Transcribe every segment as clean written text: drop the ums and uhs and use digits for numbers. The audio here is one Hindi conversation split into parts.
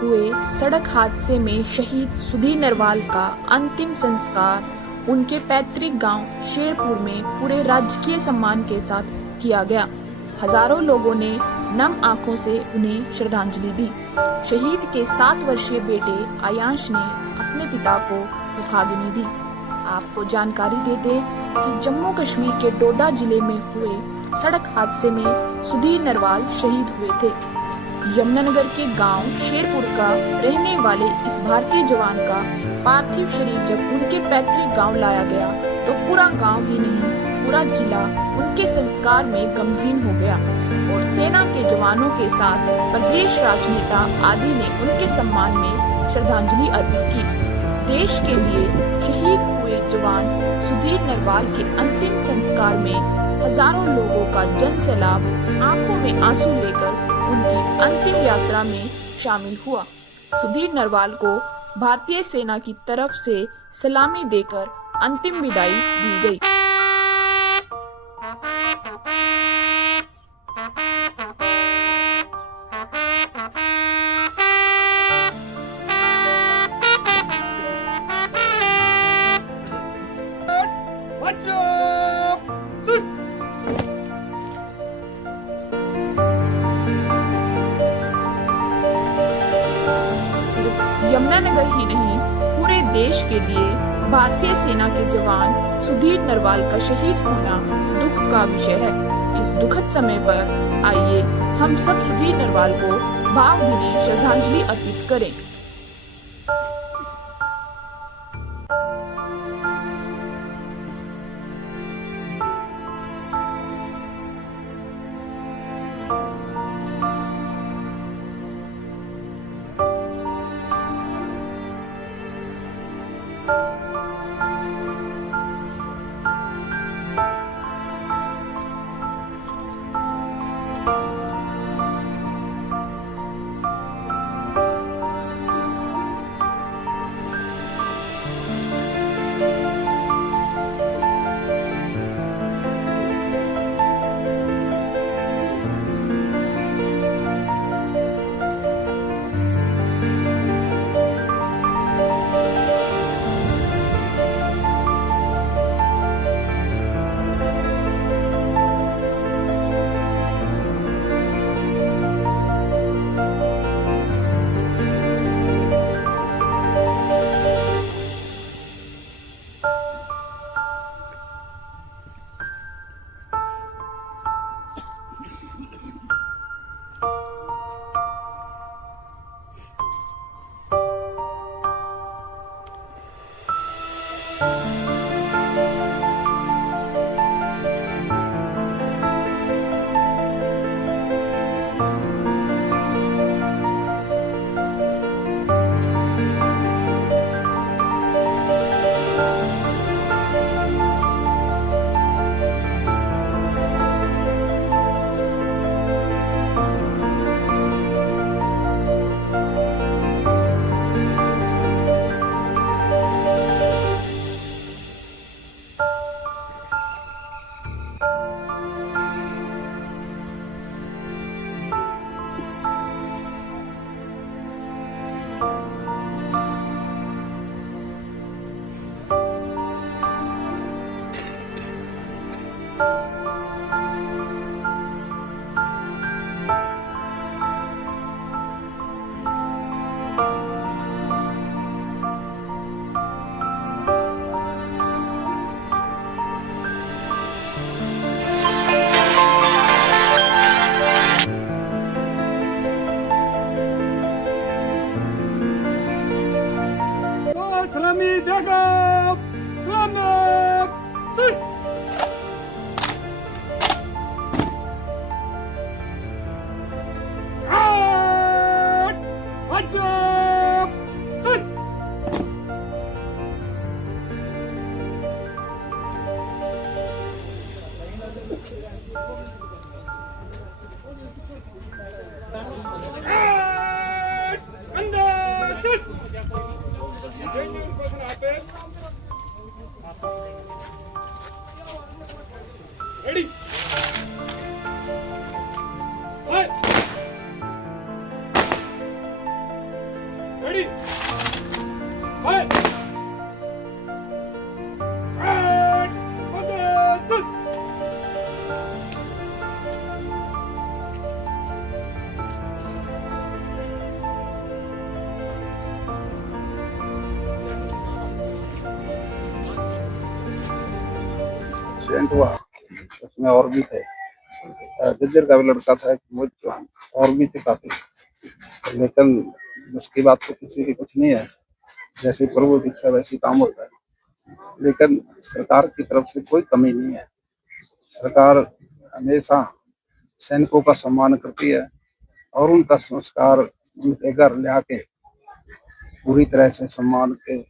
हुए सड़क हादसे में शहीद सुधीर नरवाल का अंतिम संस्कार उनके पैतृक गांव शेरपुर में पूरे राजकीय सम्मान के साथ किया गया। हजारों लोगों ने नम आंखों से उन्हें श्रद्धांजलि दी। शहीद के 7 वर्षीय बेटे आयांश ने अपने पिता को मुखाग्नि दी। आपको जानकारी दे दें कि जम्मू कश्मीर के डोडा जिले में हुए सड़क हादसे में सुधीर नरवाल शहीद हुए थे। यमुनानगर के गांव शेरपुर का रहने वाले इस भारतीय जवान का पार्थिव शरीर जब उनके पैतृक गांव लाया गया तो पूरा गांव ही नहीं पूरा जिला उनके संस्कार में गमगीन हो गया और सेना के जवानों के साथ प्रदेश राजनेता आदि ने उनके सम्मान में श्रद्धांजलि अर्पित की। देश के लिए शहीद हुए जवान सुधीर नरवाल के अंतिम संस्कार में हजारों लोगों का जन सैलाब आंखों में आंसू लेकर उनकी अंतिम यात्रा में शामिल हुआ। सुधीर नरवाल को भारतीय सेना की तरफ से सलामी देकर अंतिम विदाई दी गई। सिर्फ यमुनानगर ही नहीं पूरे देश के लिए भारतीय सेना के जवान सुधीर नरवाल का शहीद होना दुख का विषय है। इस दुखद समय पर आइए हम सब सुधीर नरवाल को भावभीनी श्रद्धांजलि अर्पित करें। सलामी देगा सलामत सिख अजब सिख अंदर सिख Ready? Fight! एक्सीडेंट हुआ उसमें और भी थे, जज्जर का भी लड़का था एक मोहित चौहान, और भी थे काफी, लेकिन उसकी बात तो किसी की कुछ नहीं है, जैसे प्रभु की इच्छा वैसी काम होता है। लेकिन सरकार की तरफ से कोई कमी नहीं है, सरकार हमेशा सैनिकों का सम्मान करती है और उनका संस्कार उनके घर ले आके पूरी तरह से सम्मान के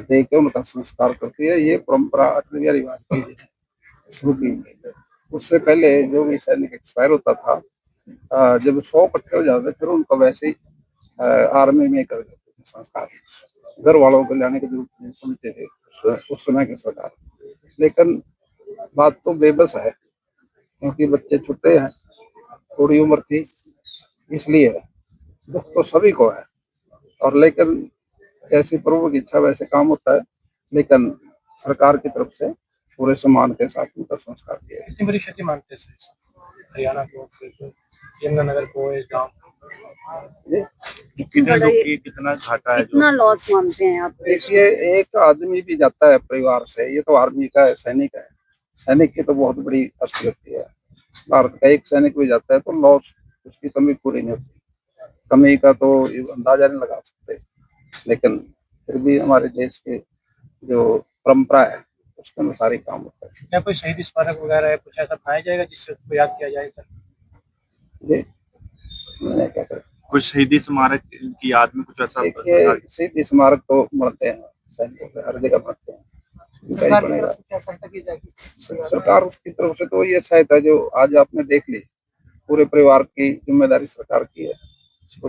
दे के उनका संस्कार करती है। ये परंपरा अटल बिहारी वाजपेयी जी ने शुरू की थी। उससे पहले जो भी सैनिक एक्सपायर होता था, जब 100 इकट्ठे हो जाते फिर उनको वैसे ही आर्मी में कर देते थे संस्कार, घर वालों को लाने की जरूरत नहीं समझते थे उस समय की सरकार। लेकिन बात तो बेबस है, क्योंकि बच्चे छुट्टे हैं, थोड़ी उम्र थी, इसलिए दुख तो सभी को है। और लेकिन जैसी प्रभु की इच्छा वैसे काम होता है, लेकिन सरकार की तरफ से पूरे सम्मान के साथ उनका संस्कार किया है। कितनी बड़ी क्षति मानते हैं हरियाणा को, यमुनानगर को, इस गाँव जी, कितने लोग की कितना घाटा है? कितना लॉस मानते हैं आप? देखिए, एक आदमी भी जाता है परिवार से, ये तो आर्मी का है, सैनिक है, सैनिक की तो बहुत बड़ी हस्ती होती है। भारत का एक सैनिक भी जाता है तो लॉस, उसकी कमी पूरी नहीं होती, कमी का तो अंदाजा नहीं लगा सकते। लेकिन फिर भी हमारे देश के जो परंपरा है उसके अनुसार ही काम होता है। क्या कोई शहीद स्मारक वगैरह है, कुछ ऐसा बनाया जाएगा जिससे उसको याद किया जाएगा? जी, मैंने क्या करें, कुछ शहीदी स्मारक की याद में कुछ ऐसा? देखिए, शहीद स्मारक तो बनते हैं सैनिकों के, हर जगह बनते हैं, सरकार की तरफ से क्या सहायता की जाएगी? सरकार की तरफ से तो ये सहायता जो आज आपने देख ली, पूरे परिवार की जिम्मेदारी सरकार की है, पूरी